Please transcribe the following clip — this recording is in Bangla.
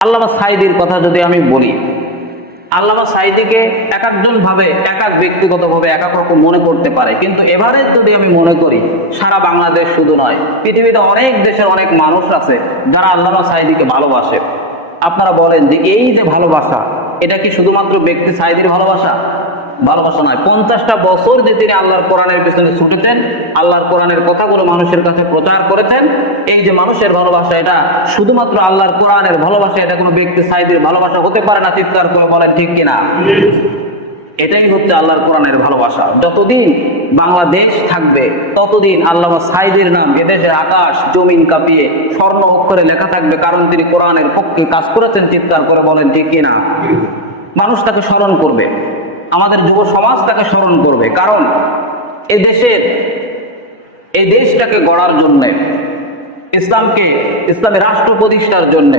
আল্লামা সাঈদীর কথা যদি আমি বলি, আল্লামা সাঈদীকে এক একজন ভাবে এক এক ব্যক্তিগতভাবে এক এক রকম মনে করতে পারে, কিন্তু এভারেজ যদি আমি মনে করি সারা বাংলাদেশ শুধু নয়, পৃথিবীতে অনেক দেশের অনেক মানুষ আছে যারা আল্লামা সাঈদীকে ভালোবাসে। আপনারা বলেন যে এই যে ভালোবাসা, এটা কি শুধুমাত্র ব্যক্তি সাঈদীর ভালোবাসা? ভালোবাসা নয়। 50টা বছর যে তিনি আল্লাহর কোরআনের পিছনে ছুটেছেন, আল্লাহর কোরআনের কথাগুলো মানুষের কাছে প্রচার করেছেন, এই যে মানুষের ভালোবাসা, এটা শুধুমাত্র আল্লাহর কোরআনের ভালোবাসা, এটা কোনো ব্যক্তি সাঈদীর ভালোবাসা হতে পারে না। চিৎকার করে বলেন ঠিক কিনা? এটাই হচ্ছে আল্লাহর কোরআনের ভালোবাসা। যতদিন বাংলাদেশ থাকবে ততদিন আল্লামা সাঈদীর নাম এদেশের আকাশ জমিন কাঁপিয়ে স্বর্ণ অক্ষরে লেখা থাকবে, কারণ তিনি কোরআনের পক্ষে কাজ করেছেন। চিৎকার করে বলেন ঠিক কিনা? মানুষ তাকে স্মরণ করবে, আমাদের যুব সমাজ তাকে স্মরণ করবে, কারণ এই দেশটাকে গড়ার জন্য, ইসলামী রাষ্ট্র প্রতিষ্ঠার জন্য